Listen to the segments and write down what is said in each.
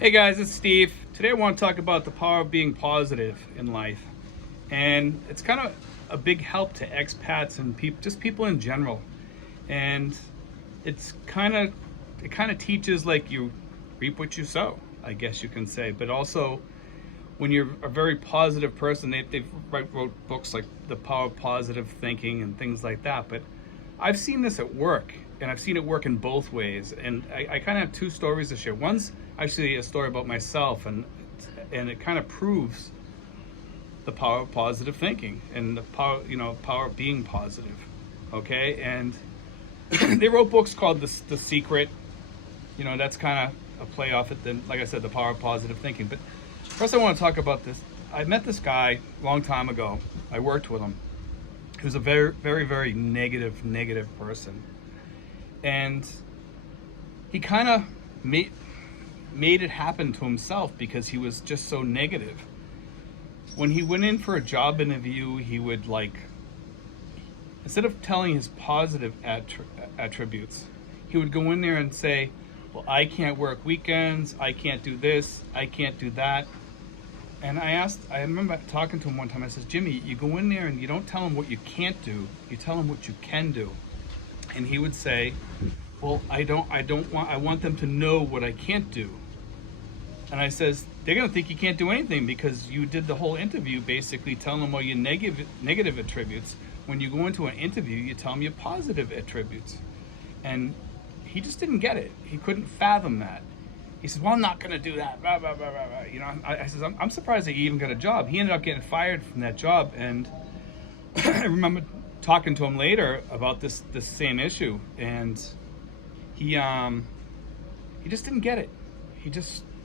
Hey guys, it's Steve. Today I want to talk about the power of being positive in life. And it's kind of a big help to expats and just people in general. And it kind of teaches like you reap what you sow, I guess you can say. But also when you're a very positive person, they've wrote books like The Power of Positive Thinking and things like that. But I've seen this at work, and I've seen it work in both ways. And I kind of have two stories to share. One's actually a story about myself, and it kind of proves the power of positive thinking and the power of being positive. Okay, and they wrote books called The Secret. That's kind of a play off it. Then, like I said, the power of positive thinking. But first, I want to talk about this. I met this guy a long time ago. I worked with him. He was a very, very, very negative person, and he kind of made it happen to himself because he was just so negative. When he went in for a job interview, he would instead of telling his positive attributes, he would go in there and say, well, I can't work weekends, I can't do this, I can't do that. And I remember talking to him one time, I says, Jimmy, you go in there and you don't tell him what you can't do, you tell him what you can do. And he would say, well, I want them to know what I can't do. And I says, they're gonna think you can't do anything because you did the whole interview basically telling them all your negative attributes. When you go into an interview, you tell them your positive attributes. And he just didn't get it. He couldn't fathom that. He said, well, I'm not gonna do that, blah, blah, blah, blah, blah. I says, I'm surprised that he even got a job. He ended up getting fired from that job. And I remember talking to him later about this same issue, and he just didn't get it.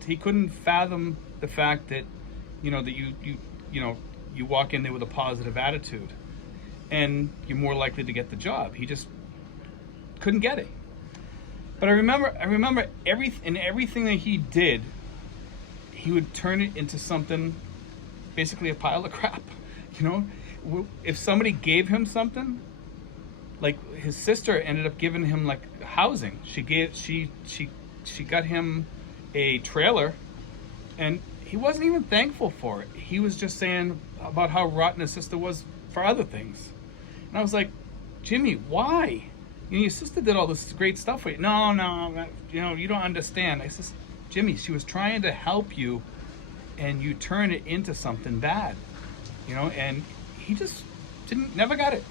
He couldn't fathom the fact that you walk in there with a positive attitude and you're more likely to get the job. He just couldn't get it. But I remember everything that he did, he would turn it into something, basically a pile of crap. If somebody gave him something, like his sister ended up giving him like housing. She got him a trailer, and he wasn't even thankful for it. He was just saying about how rotten his sister was for other things. And I was like, Jimmy, why? Your sister did all this great stuff for you. No, you don't understand. I says, Jimmy, she was trying to help you, and you turn it into something bad. And he just never got it.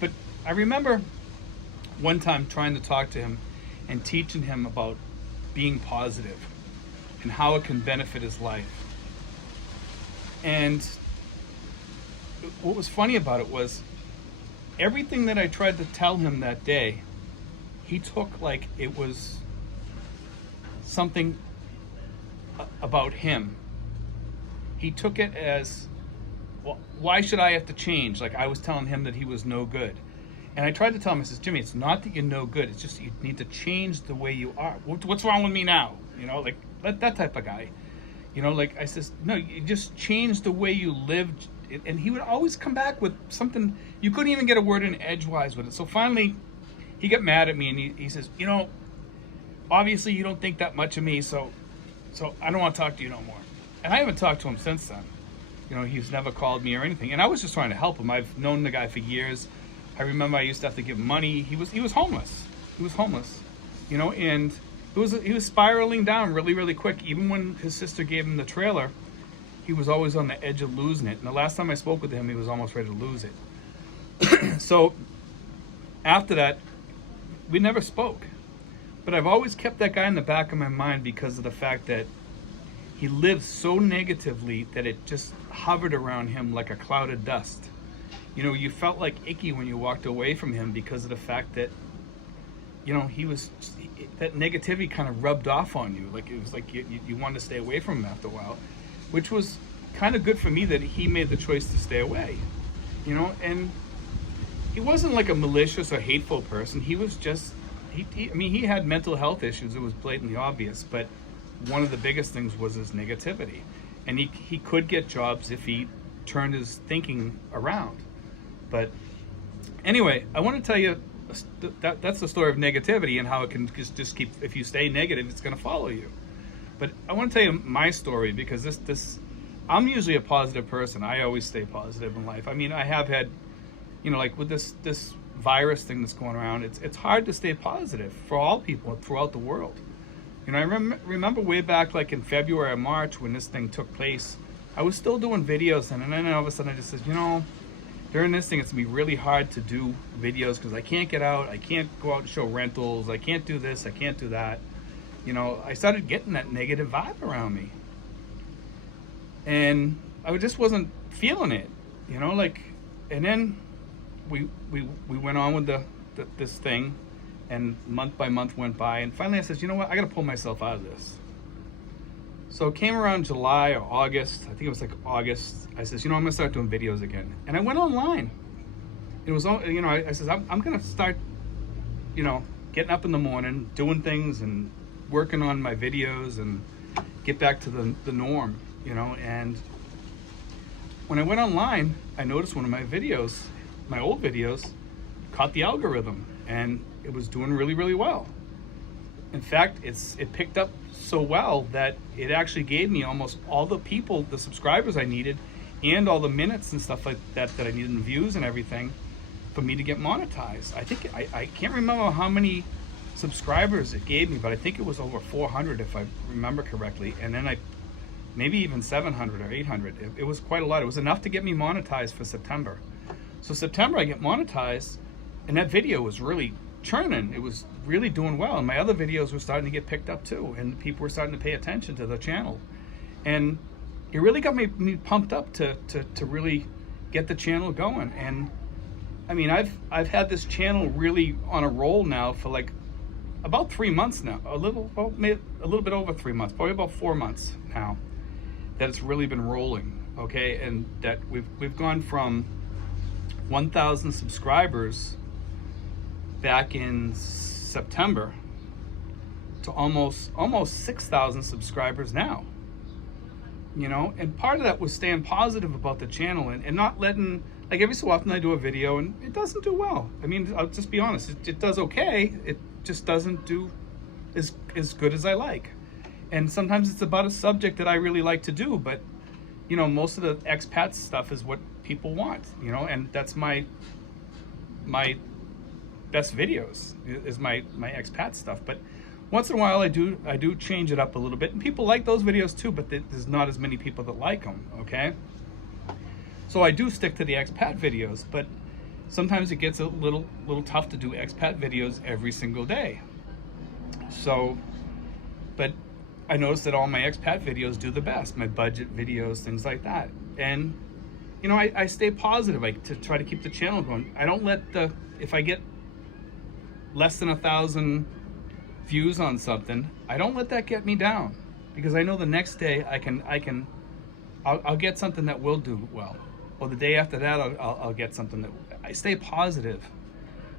But I remember one time trying to talk to him and teaching him about being positive and how it can benefit his life. And what was funny about it was everything that I tried to tell him that day, he took like it was something about him. He took it as, well, why should I have to change? Like I was telling him that he was no good. And I tried to tell him, I says, Jimmy, it's not that you're no good. It's just you need to change the way you are. What's wrong with me now? Like that type of guy. I says, no, you just change the way you lived. And he would always come back with something. You couldn't even get a word in edgewise with it. So finally, he got mad at me and he says, obviously you don't think that much of me, so I don't want to talk to you no more. And I haven't talked to him since then. He's never called me or anything. And I was just trying to help him. I've known the guy for years. I remember I used to have to give him money. He was homeless. And he was spiraling down really, really quick. Even when his sister gave him the trailer, he was always on the edge of losing it. And the last time I spoke with him, he was almost ready to lose it. So after that, we never spoke. But I've always kept that guy in the back of my mind because of the fact that he lived so negatively that it just hovered around him like a cloud of dust. You felt like icky when you walked away from him because of the fact that, that negativity kind of rubbed off on you. Like it was like you wanted to stay away from him after a while, which was kind of good for me that he made the choice to stay away. And he wasn't like a malicious or hateful person. He was just, he had mental health issues. It was blatantly obvious, but one of the biggest things was his negativity. And he could get jobs if he turned his thinking around. But anyway, I want to tell you that's the story of negativity and how it can just keep, if you stay negative, it's going to follow you, But I want to tell you my story, because I'm usually a positive person. I always stay positive in life. I mean, I have had, like with this virus thing that's going around, it's hard to stay positive for all people throughout the world. I remember way back, like in February or March, when this thing took place, I was still doing videos, and then all of a sudden I just said, during this thing, it's gonna be really hard to do videos because I can't get out, I can't go out and show rentals, I can't do this, I can't do that. I started getting that negative vibe around me, and I just wasn't feeling it, and then we went on with this thing, and month by month went by, and finally I said, I gotta pull myself out of this. So it came around July or August, I think it was like August, I said, I'm gonna start doing videos again. And I went online. It was, I said, I'm gonna start, getting up in the morning, doing things and working on my videos and get back to the norm, and when I went online, I noticed one of my videos, my old videos, caught the algorithm, and it was doing really, really well. In fact, it picked up so well that it actually gave me almost all the subscribers I needed, and all the minutes and stuff like that I needed, and views and everything, for me to get monetized. I think I can't remember how many subscribers it gave me, but I think it was over 400 if I remember correctly, and then maybe even 700 or 800. It was quite a lot. It was enough to get me monetized for September. So September I get monetized, and that video was really churning. It was really doing well, and my other videos were starting to get picked up too, and people were starting to pay attention to the channel, and it really got me pumped up to really get the channel going. And I mean, I've had this channel really on a roll now for like about 3 months now, a little bit over 3 months, probably about 4 months now, that it's really been rolling. Okay, and that we've gone from 1,000 subscribers back in September to almost 6,000 subscribers now. And part of that was staying positive about the channel, and not letting, like, every so often I do a video and it doesn't do well. I mean, I'll just be honest, it does okay, it just doesn't do as good as I like. And sometimes it's about a subject that I really like to do, but most of the expat stuff is what people want, and that's my best videos is my expat stuff. But once in a while I do change it up a little bit, and people like those videos too, but there's not as many people that like them. Okay, so I do stick to the expat videos, but sometimes it gets a little tough to do expat videos every single day. So, but I noticed that all my expat videos do the best, my budget videos, things like that. And I stay positive, to try to keep the channel going. I don't let if I get less than 1,000 views on something, I don't let that get me down, because I know the next day I'll get something that will do well, or the day after that I'll get something that I stay positive,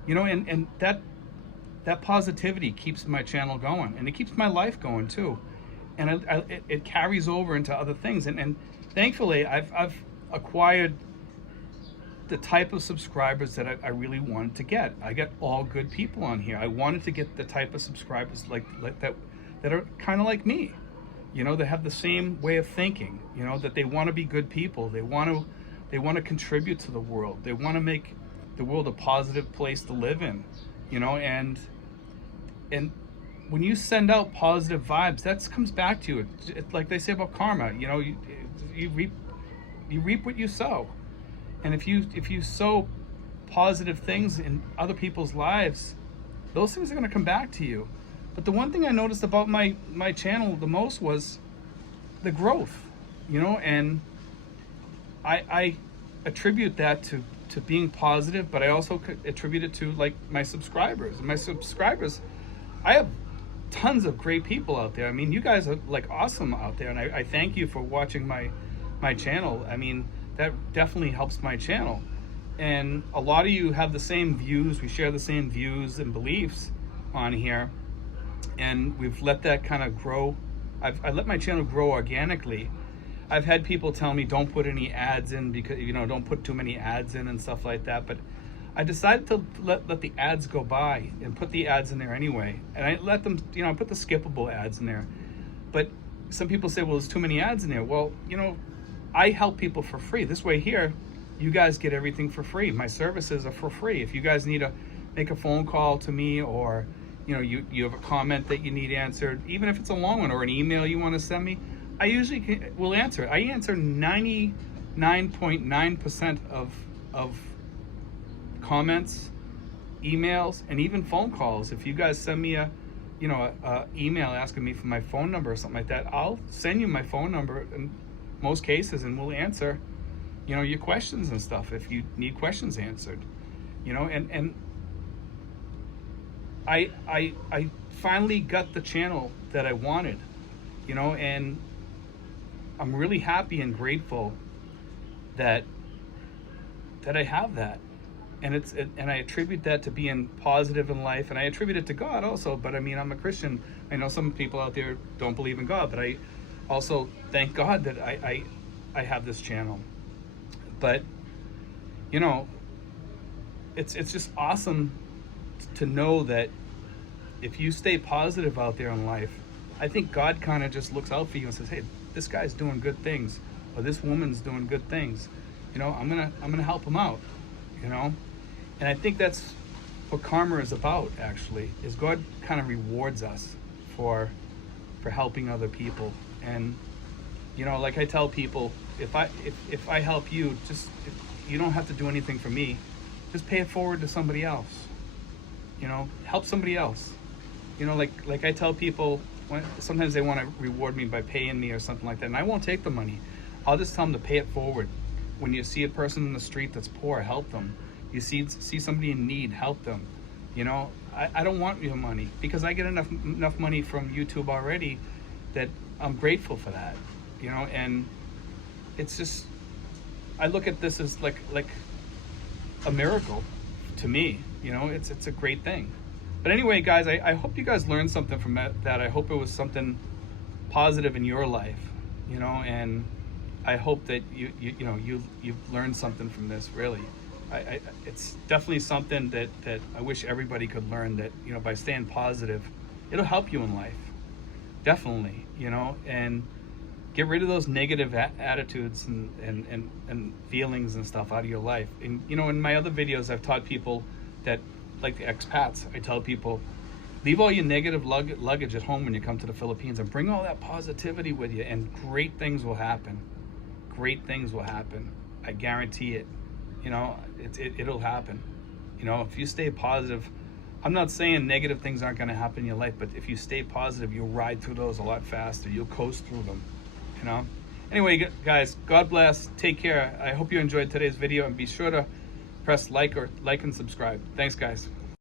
and that positivity keeps my channel going, and it keeps my life going too, and it carries over into other things, and thankfully I've acquired the type of subscribers that I really wanted to get. I get all good people on here. I wanted to get the type of subscribers like that are kind of like me, that have the same way of thinking, that they want to be good people. They want to contribute to the world. They want to make the world a positive place to live in, and when you send out positive vibes, that comes back to you. It's like they say about karma, you reap what you sow. And if you sow positive things in other people's lives, those things are going to come back to you. But the one thing I noticed about my channel the most was the growth, and I attribute that to being positive, but I also attribute it to like my subscribers. And my subscribers, I have tons of great people out there. I mean, you guys are like awesome out there, and I thank you for watching my channel. I mean, that definitely helps my channel, and a lot of you have the same views. We share the same views and beliefs on here, and we've let that kind of grow. I let my channel grow organically. I've had people tell me don't put any ads in, because don't put too many ads in and stuff like that, but I decided to let the ads go by and put the ads in there anyway, and I let them, I put the skippable ads in there. But some people say, well, there's too many ads in there. Well, you know, I help people for free. This way here, you guys get everything for free. My services are for free. If you guys need to make a phone call to me, or you know, you have a comment that you need answered, even if it's a long one, or an email you want to send me, I usually will answer it. I answer 99.9% of comments, emails, and even phone calls. If you guys send me a email asking me for my phone number or something like that, I'll send you my phone number in most cases, and we'll answer, you know, your questions and stuff if you need questions answered. You know, and I finally got the channel that I wanted, you know, and I'm really happy and grateful that I have that. And and I attribute that to being positive in life, and I attribute it to God also. But I mean, I'm a Christian. I know some people out there don't believe in God, but I also thank God that I have this channel. But you know, it's just awesome to know that if you stay positive out there in life, I think God kind of just looks out for you and says, hey, this guy's doing good things, or this woman's doing good things. You know, I'm gonna help him out. You know. And I think that's what karma is about, actually, is God kind of rewards us for helping other people. And, you know, like I tell people, if I help you, you don't have to do anything for me. Just pay it forward to somebody else. You know, help somebody else. You know, like I tell people, sometimes they want to reward me by paying me or something like that, and I won't take the money. I'll just tell them to pay it forward. When you see a person in the street that's poor, help them. You see somebody in need, help them. You know, I don't want your money, because I get enough money from YouTube already that I'm grateful for that. You know, and it's just, I look at this as like a miracle to me. You know, it's a great thing. But anyway, guys, I hope you guys learned something from that. I hope it was something positive in your life. You know, and I hope that you've learned something from this. Really. It's definitely something that I wish everybody could learn, that, you know, by staying positive, it'll help you in life. Definitely, you know, and get rid of those negative attitudes and feelings and stuff out of your life. And, you know, in my other videos, I've taught people that, like the expats, I tell people, leave all your negative luggage at home when you come to the Philippines, and bring all that positivity with you, and great things will happen. Great things will happen. I guarantee it. You know, it'll happen. You know, if you stay positive, I'm not saying negative things aren't going to happen in your life, but if you stay positive, you'll ride through those a lot faster. You'll coast through them, you know. Anyway, guys, God bless. Take care. I hope you enjoyed today's video, and be sure to press like and subscribe. Thanks, guys.